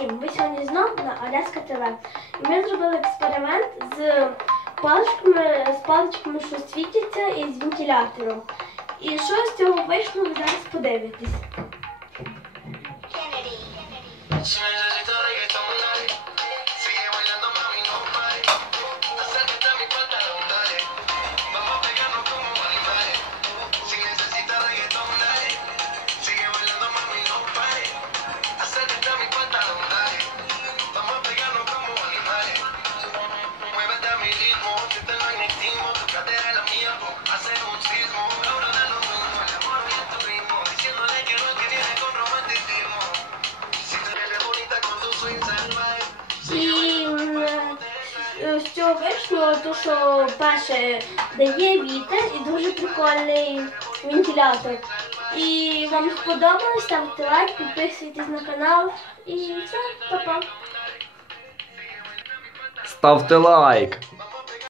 всім! Ви сьогодні знову на Аляска ТВ. І ми зробили експеримент з паличками, що світяться, і з вентилятором. І що з цього вийшло, ви зараз подивитесь. І з цього вийшло, то, що перше дає вітер і дуже прикольний вентилятор. І вам сподобалось, ставте лайк, підписуйтесь на канал і все, па-па. Ставте лайк!